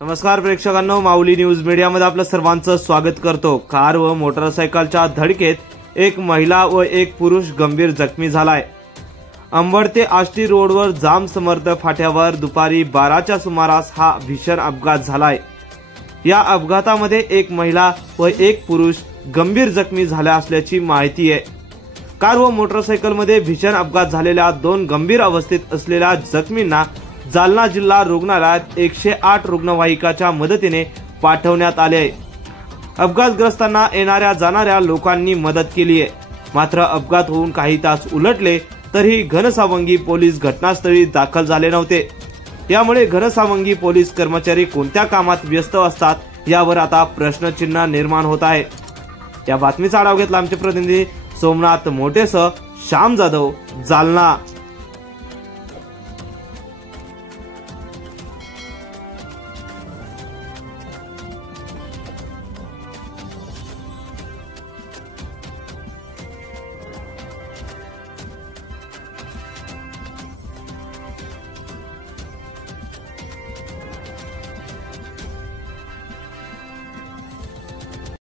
नमस्कार प्रेक्षकांनो, माऊली न्यूज मीडियामध्ये आपलं सर्वांचं स्वागत करतो। कार व मोटरसायकलच्या धडकेत एक महिला व एक पुरुष गंभीर जखमी झालाय। अंबड ते आष्टी रोडवर जाम समर्थ फाट्यावर दुपारी 12च्या सुमारास हा भीषण अपघात झालाय। या अपघातामध्ये एक महिला व एक पुरुष गंभीर जखमी झाले असल्याची माहिती आहे। कार व मोटरसायकलमध्ये भीषण अपघात झालेल्या दोन गंभीर अवस्थेत असलेल्या जखमींना जालना जिल्हा रुग्णालयात 108 रुग्णवाहिकाच्या मदतीने पाठवण्यात आले आहे। अपघातग्रस्तांना येणाऱ्या जाणाऱ्या लोकांनी मदत केली आहे। मात्र अपघात होऊन काही तास उलटले तरी घनसावंगी पोलीस घटनास्थळी दाखल झाले नव्हते। यामुळे घनसावंगी पोलीस कर्मचारी कोणत्या कामात व्यस्त असतात यावर आता प्रश्नचिन्ह निर्माण होत आहे। या बातमीचा आढावा घेतला आमचे प्रतिनिधी सोमनाथ मोटेसह श्याम जाधव, जालना।